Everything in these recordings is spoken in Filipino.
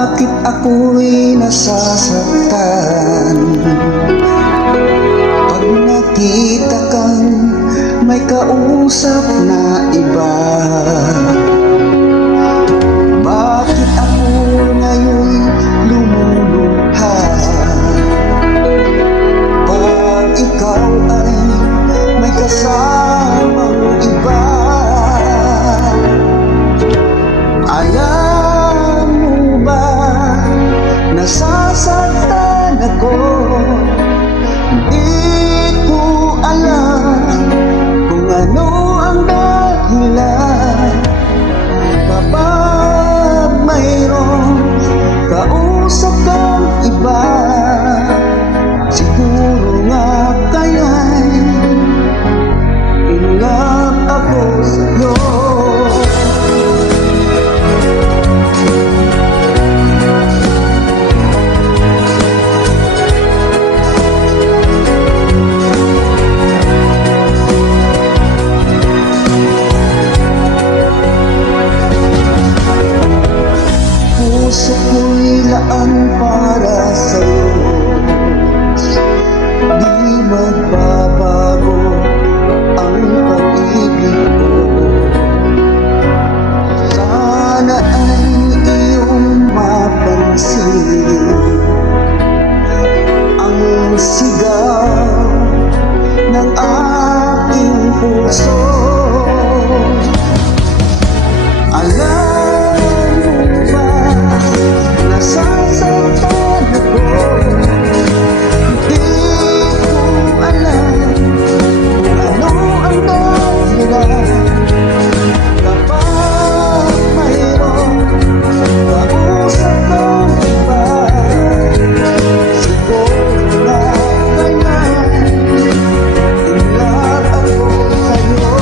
Bakit ako'y nasasaktan pag nakita kang may kausap na iba? Bakit ako ngayon lumuluha pag ikaw ay may kasamang iba? Alam mo ba, nasasaktan ako. Hindi ko alam kung ano ang dahilan. Kapag mayroong kausap kang iba, siguro nga kaya'y in love ako sa'yo. Puso ko'y laan para sa'yo, di magbabago ang pag-ibig ko. Sana ay iyong mapansin ang sigaw ng aking puso. Nasasaktan ako, hindi ko alam kung ano ang dahilan. Kapag mayroong kausap kang iba, siguro na kaya'y in love ako sa'yo.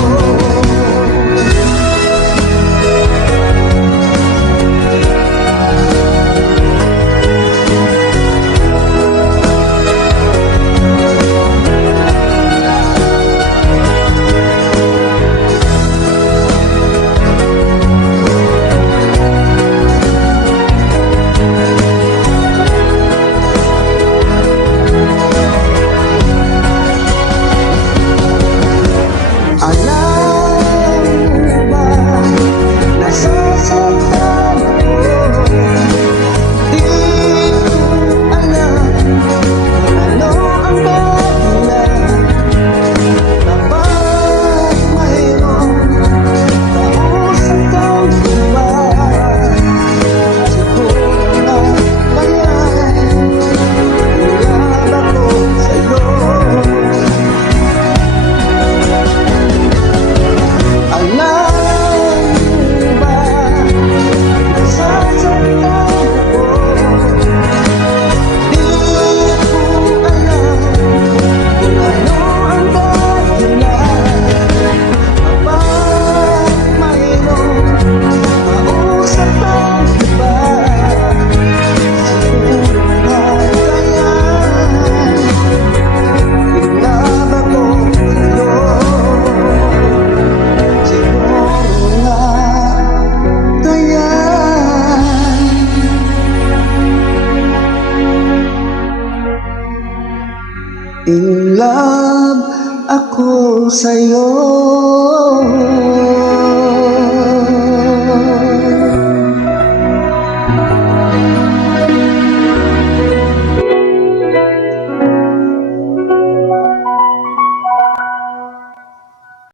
In love ako sa'yo.